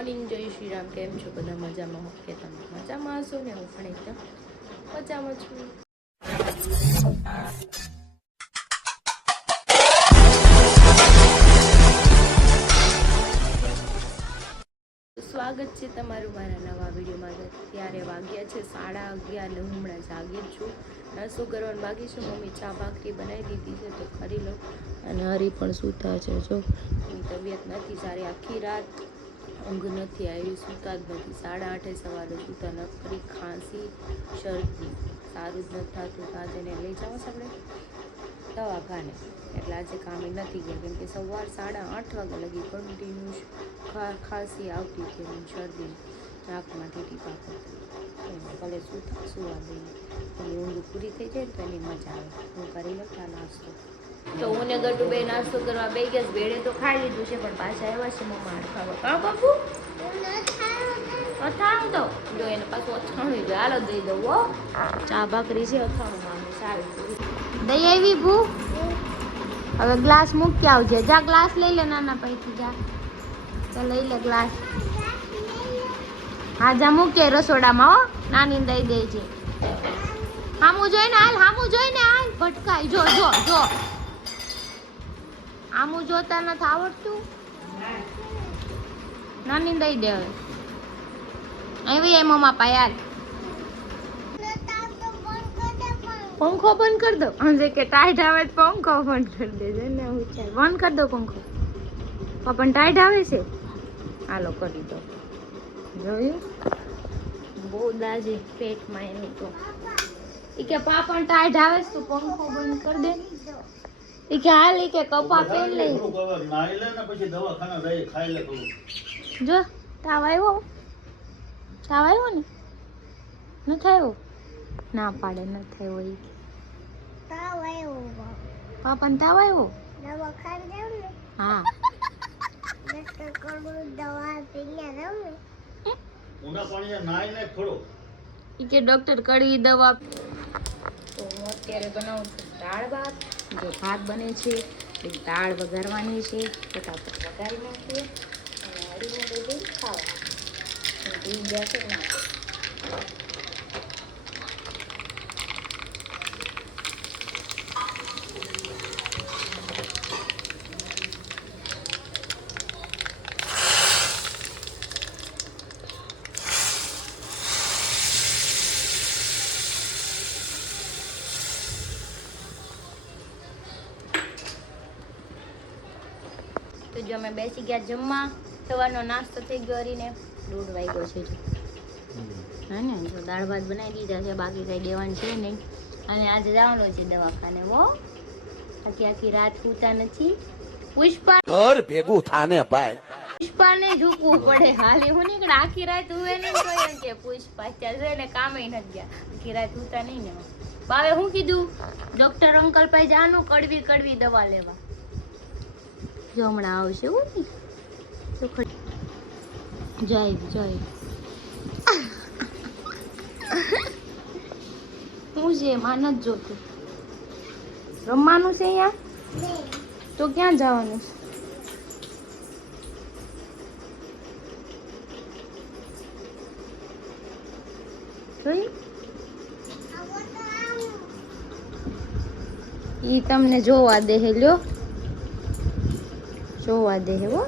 Morning. જય શ્રી રામ. કેમ છો બધા? મજામાં હો કે તમે મજામાં હશો ને? હું પણ એકદમ મજામાં છું. સ્વાગત છે તમારું મારા નવા વિડીયોમાં. ત્યારે વાગ્યા છે 11:30 અને હું હમણાં જાગી છું. નાસ્તો કરવાનું બાકી છે. મમ્મી ચા ભાખરી બનાવી દીધી છે તો કરી લો. અને હરી પણ સૂતા છે. જો એની તબિયત નથી સારી, આખી રાત ઊંઘ નથી આવી, સૂતા જ નથી. 8:30 સવારે સૂતા નથી. ખાંસી, શરદી, સારું જ નથી થતું. તો આજે એને લઈ જાઓ આપણે દવાખાને. એટલે આજે કામે નથી ગયા, કેમ કે સવાર 8:30 વાગ્યા લગી કન્ટિન્યુ ખાંસી આવતી હતી અને શરદી નાકમાંથી ટીપા કરતી. ભલે સુવા દઈએ, એની ઊંઘ પૂરી થઈ જાય તો એની મજા આવે. હું કરી લઉં નાસ્તો. તો હું ને ગટુ બે નાસ્તો કરવા બે ગયા. ભેળે તો ખાઈ લીધું છે, પણ પાછા આવ્યા છે મમ્મા ખાવા. કા બાપુ અથાણું તો જો એને પાછું અથાણું જો. હાલો દઈ દઉં હો. ચા ભાખરી છે, અથાણું માંગે સારું દઈ આવી ભૂ. હવે ગ્લાસ મૂકી આવજે. જા ગ્લાસ લઈ લે નાના પૈકી. જા તો લઈ લે ગ્લાસ. હા જા મૂકે રસોડામાં હો. નાની દઈ દેજે. હામું જોઈને હાલ, હામું જોઈને હાલ. ભટકાય જો જો જો. આમું જોતા નથી આવડતું. નાની દઈ દે હવે. આવી એ મમ્મા પાયાલ પંખો બંધ કરી દો. આજે કે ટાઈટ આવે તો પંખો બંધ કરી દેજે ને. હું ચાલ બંધ કરી દો પંખો. પણ ટાઈટ આવે છે. હાલો કરી દો. જોયું બહુ દાજે પેટમાં એનું તો. ઈ કે પાપણ ટાઈટ આવે છે તો પંખો બંધ કરી દે. ઈ કે હાલ ઈ કે કપા પહેરી લે. નાઈ લે ને પછી દવાખાના જઈ ખાઈ લે થોડું. જો તાવ આવ્યો. તાવ આવ્યો ને? ન થયો ના પાડે. ન થયો ઈ તાવ આવ્યો. પાપાને તાવ આવ્યો. દવા ખાઈ લેવ ને. હા ડોક્ટર કડવું દવા પીને રહો ને. ઉના પાણી નાઈ લે થોડો. ઈ કે ડોક્ટર કડવી દવા. તો હું અત્યારે બનાવું છું દાળ ભાત. જો ભાત બને છે, દાળ વઘારવાની છે. ફટાફટ વઘારી નાખીએ અને હરીને બધું ખાવા ઘી ગયા છે ના. તો જો અમે બેસી ગયા જમવા. સવારનો નાસ્તો થઈ ગયો. હરીને 1:30 વાગ્યો છે જો. હા ને તો દાળ ભાત બનાવી દીધા છે. બાકી કઈ દેવાનું છે નહીં. અને આજે જવાનું છે દવાખાને. હો આખી રાત સૂતા નથી. પુષ્પા ઘર ભેગું થાને ભાઈ. પુષ્પાને ઝૂકવું પડે. હાલ એવું નહીં કે આખી રાત હુએ નહીં. કોઈ એમ કે પુષ્પા અત્યારે એને કામે નથી ગયા. આખી રાત સૂતા નહીં ને. બાવે શું કીધું? ડોક્ટર અંકલ પાસે જાનું કડવી કડવી દવા લેવા. જો હમણાં આવશે. એવું નહીં જય જય. હું છે એમાં નથી જોતું. રમવાનું છે અહીંયા તો ક્યાં જવાનું છે? જોઈ ઈ તમને જોવા દે હે. લ્યો જોવા દે હે. હો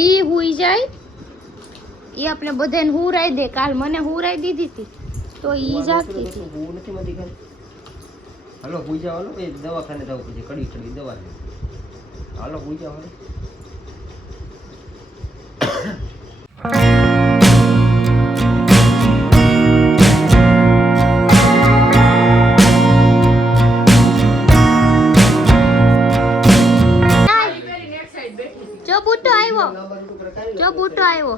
ઈ હુઈ જાય. ઈ આપણે બધાને હુરાઈ દે. કાલ મને હુરાઈ દીધી હતી તો ઈ જાગતી હતી. હું નથી મળી ગઈ. હાલો હુઈ જાવ. હાલો એ દવાખાને જાવ પછી કડી કડી દવા લે. હાલો હુઈ જાવ. જો બુટ્ટો આવ્યો. જો બુટ્ટો આવ્યો.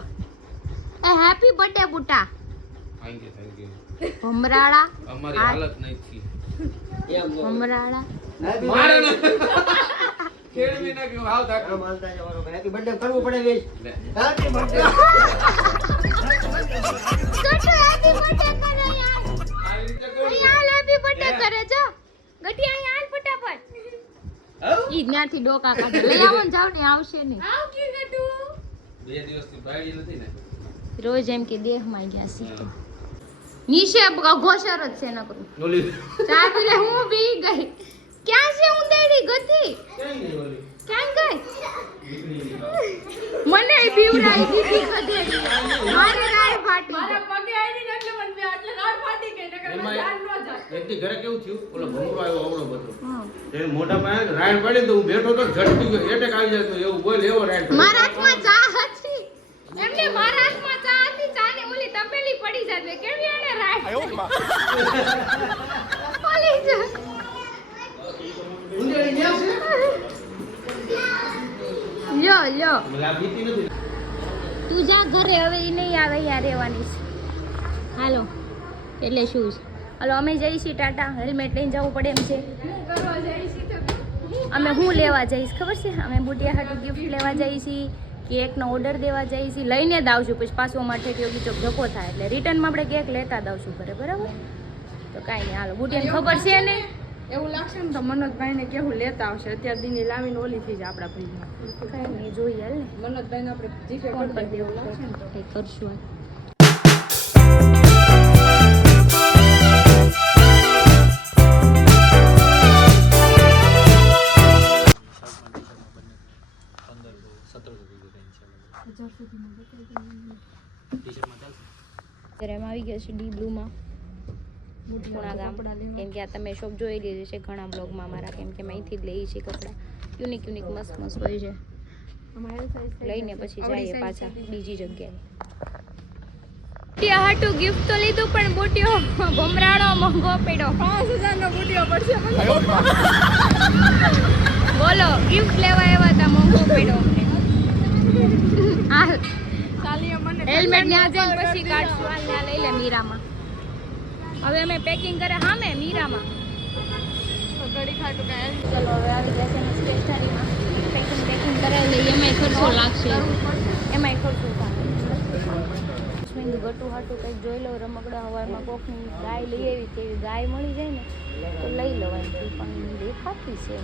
એ હેપી બર્થડે બુટ્ટા. Thank you. ભમરાળા અમારી હાલત નહીં થી. ભમરાળા મારે ન ખેડવી ના કે આવ તા માનતા જવાનો. હેપી બર્થડે કરવું પડે. વેશ happy birthday. Gatu happy birthday કરે યાર. આ રીતે કોણ યાર હેપી બર્થડે કરે જો. ગટી અહીંયા હાલ ફટાફટ. ઈ ન્યાથી ડોકા કાઢે. લઈ આવો ને. જાવ ને આવશે નહીં. આવ કે ગટુ 2 દિવસથી બાયડી નથી ને. રોજ એમ કે દેહમાં ગયા શીખો નીચે ઘોષર જ છે નકરું ઓલી ચા પી લે હું બી ગઈ ક્યાં છે હું દેડી ગતી કઈ નહીં ઓલી. ક્યાં ગઈ મને બીવરાઈ દીધી ગધેડી મારે રાડ ફાટી મારા પગે આવી ને એટલે મને આટલે રાડ ફાટી ગઈ નકર મને જાન ન જાય. એકથી ઘરે કેવું થયું ઓલો ભમરો આવ્યો આવડો બધો એને મોઢા માં રાયણ પાડી તો હું બેઠો તો ઝટકી ગયો એટેક આવી જાય તો એવું બોલ એવો રાયણ પાડી. મારા હાથમાં ચા હતી એમને મારા હાથમાં ચા હતી ચા ને ઓલી તપેલી પડી જાત મે કેવી એને રાડ ઓલી જ ઊંધિયાની ન્યા છે લ્યો લ્યો મને આ બીતી નથી. તું જા ઘરે હવે ઈ નહીં આવે યાર રહેવાની છે હાલો એટલે શું છે હાલો અમે જઈશી ટાટા હેલ્મેટ લઈને જવું પડે એમ છે અમે હું લેવા જઈશ ખબર છે અમે બુટિયા હાટુ ગિફ્ટ લેવા જઈશી કેકનો ઓર્ડર દેવા જઈશી લઈને જ આવશું પછી પાછું અમારે ઠેઠ યોગી ચોક ધક્કો થાય એટલે રિટર્નમાં આપણે કેક લેતા જ આવશું ઘરે બરાબર તો કાંઈ નહીં હાલો બુટિયાને ખબર છે ને એવું લાગશે ને તો મનોજભાઈને કેવું લેતા આવશે અત્યાર દીની લાવીને ઓલી થઈ જાય આપણા ભાઈમાં કાંઈ નહીં જોઈએ હાલ ને મનોજભાઈને આપણે જીકે ફોન કરી કરી દેવું લાગશે ને તો કંઈ કરશું અત્યારે એમ આવી ગયા છે ડી બ્લુમાં પૂણા ગામ કેમ કે આ તમે શોપ જોઈ લીધી છે ઘણા બ્લોગમાં મારા કેમ કે અમે અહીંથી જ લઈએ છીએ કપડાં યુનિક યુનિક મસ્ત મસ્ત હોય છે લઈને પછી જઈએ પાછા બીજી જગ્યાએ બુટિયા હાટુ ગિફ્ટ તો લીધું પણ બુટિયો ભમરાડો મોંઘો પડ્યો 5000 નો બુટિયો પડશે બોલો ગિફ્ટ લેવા આવ્યા હતા મોંઘો પડ્યો અમને આ ચાલીએ મને હેલ્મેટ ને આજે પછી કાઢશું હાલ ને આ લઈ લે મીરામાં હવે અમે પેકિંગ કરે હા મેં મીરામાં ઘડી ખાટું કાંઈ ચલો હવે આવી ગયા છે ને સ્ટેશનરીમાં પેકિંગ કરાવી લઈએ એમાંય ખર્ચો લાગશે એમાંય ખર્ચો થાય ગટુ હાટું કંઈક જોઈ લઉં રમકડા હવારમાં કોકની ગાય લઈ આવી તેવી ગાય મળી જાય ને તો લઈ લવાય પણ દેખાતી છે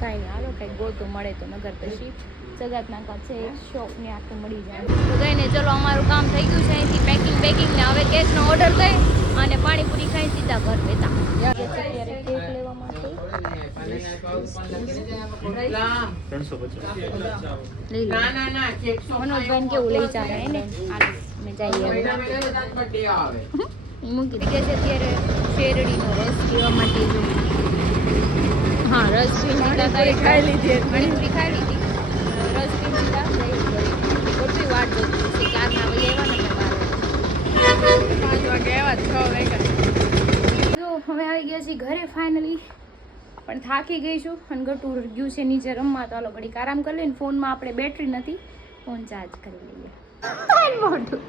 કાંઈ નહીં હાલો કંઈક ગોતું મળે તો નગર પછી જગતના કાছে એક શોપને આખે મળી જાય તો કઈ ને ચલો અમારું કામ થઈ ગયું છે અહીંથી પેકિંગ ને હવે કેકનો ઓર્ડર દઈ અને પાણીપુરી ખાઈ સીધા ઘર બેતા અત્યારે કેક લેવા માટે લઈ લો મનોજભાઈ કેવું લઈ ચાલે એને હાલો અમે જઈએ મૂકી ગયા છે અત્યારે શેરડીનો રસ પીવા માટે જો હા રસ પી લીધા ખાઈ લીધી પાણીપુરી ખાઈ લીધી રસ પી લીધા ખોટી વાટ જોતી ચારના વાગે આવ્યા ને 5 વાગે આવ્યા 6 વાગ્યા જો હવે આવી ગયા છીએ ઘરે ફાઇનલી પણ થાકી ગઈ છું અને ગટુર ગયું છે નીચે રમવા તો હાલો ઘડીક આરામ કરી લઈએ ફોનમાં આપણે બેટરી નથી ફોન ચાર્જ કરી લઈએ મોટું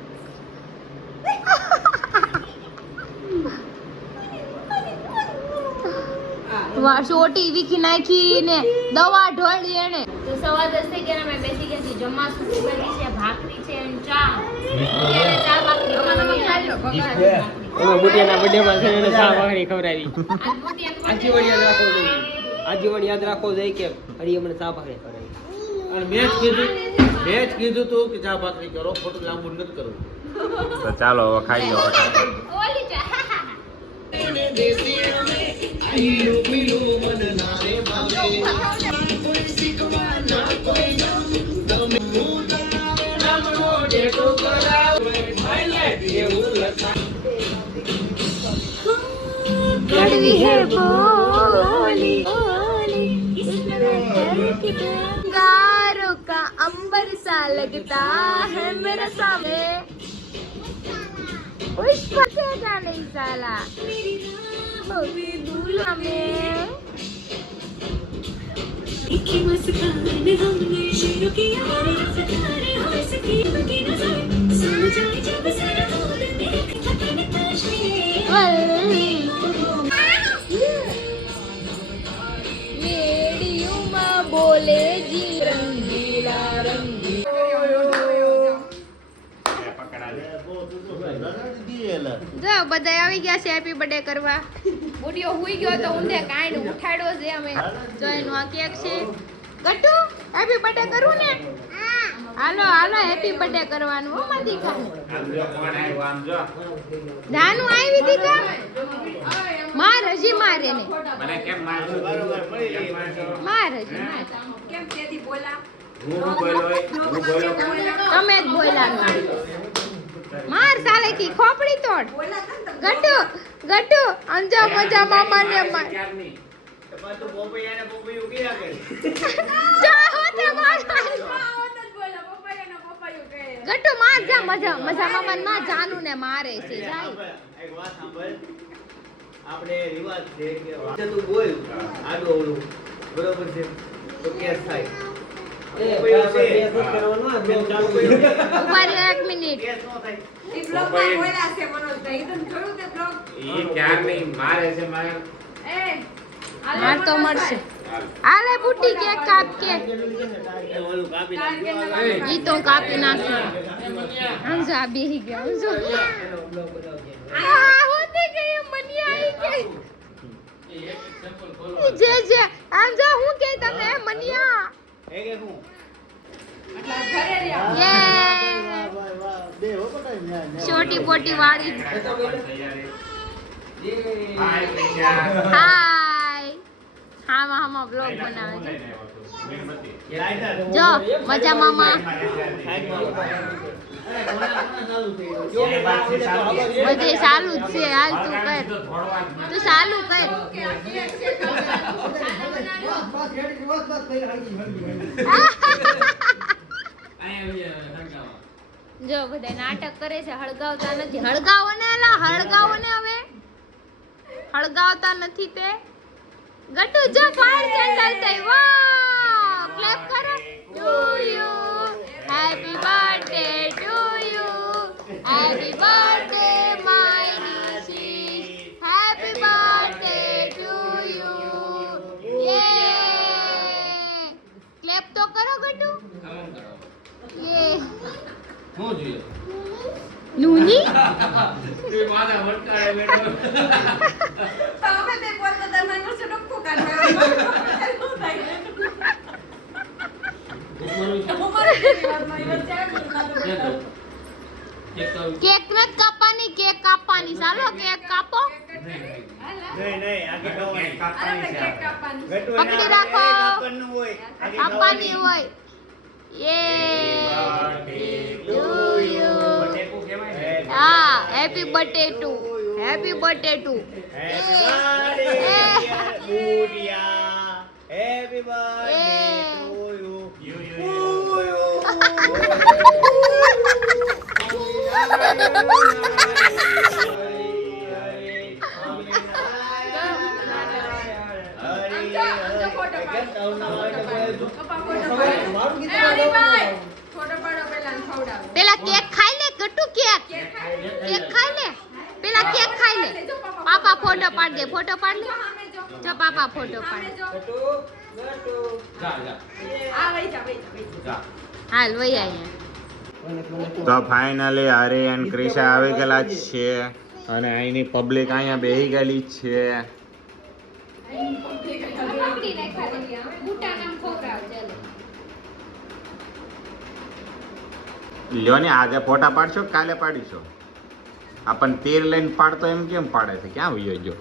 ચોટી વીખી નાખી ને દવા ઢોળી એને તો 10:15 થઈ ગયા અમે બેસી ગયા છીએ જમવા સુકી બની છે ભાખરી છે અને ચા ચા ભાખરી અમે બુટિયાના બર્થડે માં છે એને ચા ભાખરી ખવડાવી આજીવન યાદ રાખવો જોઈએ કે હરી અમને ચા ભાખરી ખવડાવી અને મેં જ કીધું તું કે ચા ભાખરી કરો ખોટું લાંબુ નથી કરવું. તો ચાલો હવે ખાઈ લો ઓલી ચા कड़वी है बोली गारों का अंबर सा लगता है मेरा सामने पुष्प का नहीं साला दूल्हा में बोले जी रंगीला रंगी જો બધા આવી ગયા છે હેપી બર્થડે કરવા બુડિયો હુઈ ગયો તો ઊંધે કાંઈ ઉઠાડ્યો છે અમે જો એનો આ કેક છે ગટ્ટુ હેપી બર્થડે કરું ને હાલો હાલો હેપી બર્થડે કરવાનું હો મારી દીકરાને જાનું આવી દીકરા માર હજી મારે ને માર હજી માર તમે જ બોલ્યા માર સાલે કી ખોપડી તોડ ગટુ ગટુ અંજા મજા મામા ને માર જા હોતે માર ગટુ માર જા મજા મજા મામા ના જાનું ને મારે છે જાય એક વાત સાંભળ આપણે રિવાજ છે કે તું બોલ આડો ઓળું બરોબર છે તો કેસ થાય ઉભા રહ્યો 1 મિનિટ કેસ નો થાય ઈ બ્લોગમાં બોલ્યા છે મનોજભાઈ તને જોયું તે બ્લોગ માર તો મળશે આલે બુટી કેક કાપ કે ઓલું કાપી નાખ ઈ તો કાપી નાખ્યો અંજા બેહી ગયો અંજો આ હોતે ગઈ મનિયા આવી ગઈ જે અંજા હું કે તમે મનિયા હે કે હું યે છોટી પોટી વાળી હાય હામાં બ્લોગ બનાવે છે જો મજા મામા બધે ચાલુ જ છે હાલ તું કર તું ચાલુ કર જો બધા નાટક કરે છે હળગાવતા નથી હળગાવો ને અલા હળગાવો ને હવે હળગાવતા નથી તે ગટુ જો ફાયર કેન્ડલ થઈ વાહ ક્લેપ કરો to you happy birthday to you happy birthday my Nishi happy birthday to you યે ક્લેપ તો કરો ગટુ યે શું જોઈએ નૂની તે મારા વટકારે બેઠો તમે તે બોલતા તમે નો છે ડોકો કાઢવા કેક નત કાપવાની કેક કાપવાની ચાલો કેક કાપો નહીં આગે ખાવાની કેક કાપવાની ગટુ પકડી રાખો. કાપવાનું હોય આગે કાપવાની હોય યે ટુ યુ હા happy birthday to happy birthday to Happy birthday to you. પેલા કેક ખાઈ લે ગટુ કેક કેક ખાઈ લે પેલા કેક ખાઈ લે પાપા ફોટો પાડ દે ફોટો પાડ લે જો પાપા ફોટો પાડ હાલ વઈ અહીંયા તો ફાઇનલી હરી એન્ડ ક્રિશા આવી ગયેલા છે અને અહીંની પબ્લિક અહીંયા બેહી ગયેલી છે. લ્યો ને આજે ફોટા પાડશો કે કાલે પાડીશો? આપણ તીર લઈને પાડતો એમ કેમ પાડે છે? ક્યાં વયો ગયો?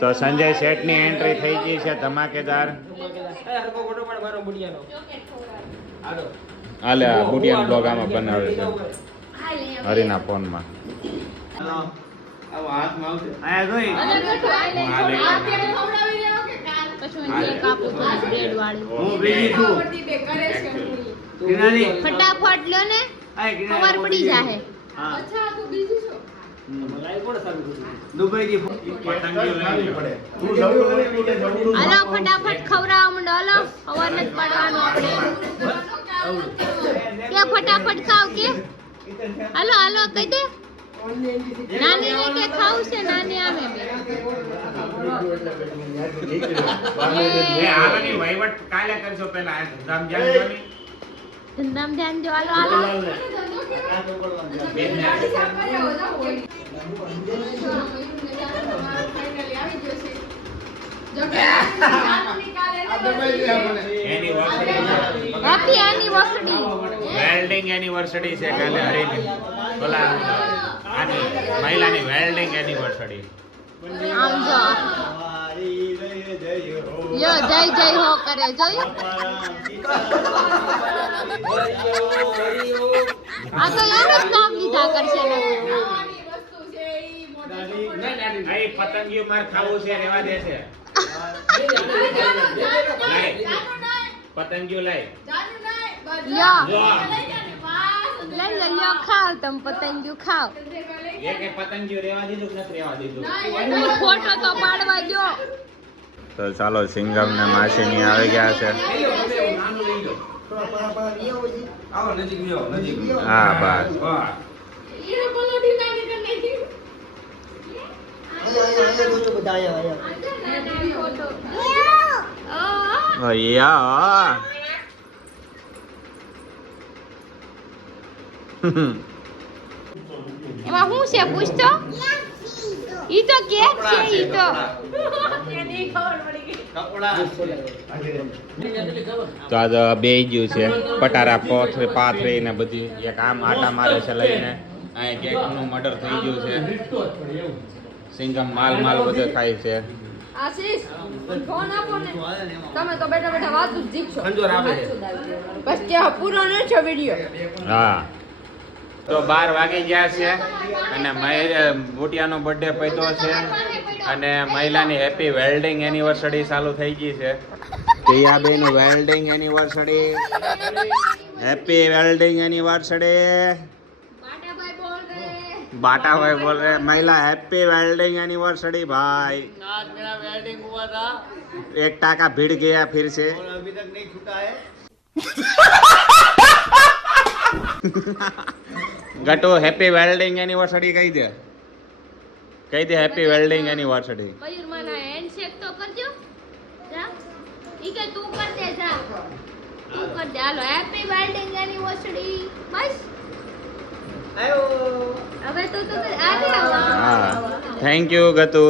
તો સંજય શેઠની એન્ટ્રી થઈ ગઈ છે ધમાકેદાર. હાલે આ બુડિયાનો બ્લોગ આમાં બનાવે છે હરીના ફોનમાં. આવો હાથમાં આવશે આયા જોઈ હું બીજી છું કિનારી ફટાફટ લ્યો ને ખબર પડી જાહે. હા દુબઈ થી હાલો ફટાફટ ખવડાવવા માંડો હાલો અવાર નથી પાડવાનું આપણે કે ફટાફટ ખાવ કે હાલો હાલો કહી દે નાની ને કે ખાવું છે નાની આવે બે વહીવટ કાલે કરશો પેલા ધંધામ ધ્યાન જો હાલો હાલો હેપી એનિવર્સરી. વેલ્ડિંગ એનિવર્સરી છે કાલે હરીની ઓલા આની મહિલાની વેલ્ડિંગ એનિવર્સરી. આમ જો યો જય જય હો કરે જોયું. આ તો એમ જ કામ લીધા કરશે ને. આ પતંગિયું માર ખાવું છે રેવા દે છે. પતંગિયું લાય લ્યો જો લઈ લો લ્યો ખાવ તમે પતંગિયું ખાવ. એક પતંગિયું રેવા દીધું કે નથી રેવા દીધું. ફોટો તો પાડવા દો. તો ચાલો સિંગમ ને માસીની આવી ગયા છે. આવો નજીક લ્યો નજીક. હા બસ વાહ. યા એમાં શું છે પૂછતો? ઈ તો કેક છે ઈ તો. તો આ બે ગયું છે પટારા પાથરી ને બધી એક આમ આટા મારે છે લઈને. અહીં કેકનું મર્ડર થઈ ગયું છે. સિંગમ માલ બધો ખાય છે. આશીષ ફોન આપો ને. તમે તો બેઠા બેઠા વાતું જ શીખશો. ખંજોર આપે છે. બસ કે પૂરો ન છે વિડિયો. હા તો 12 વાગી ગયા છે અને બુટિયાનો બર્થડે પત્યો છે અને મહિલાની હેપી વેલ્ડિંગ એનિવર્સરી ચાલુ થઈ ગઈ છે. પિયાબેનું welding anniversary. Happy welding anniversary. Bata भाई बोल रहे महिला हैप्पी वेल्डिंग एनिवर्सरी भाई. आज मेरा वेल्डिंग हुआ था 1 टाका भिड़ गया फिर से. और अभी तक नहीं छूटा है. गटू हैप्पी वेल्डिंग एनिवर्सरी कही दे हैप्पी वेल्डिंग एनिवर्सरी. મયુર માના હેન્ડશેક તો કરજો. જા ઈ કે તું કર દે જા. તું કર દે. હાલો હેપી વેલ્ડિંગ એનિવર્સરી. બસ आयो હવે તો આ દે. હા થેન્ક યુ ગટુ.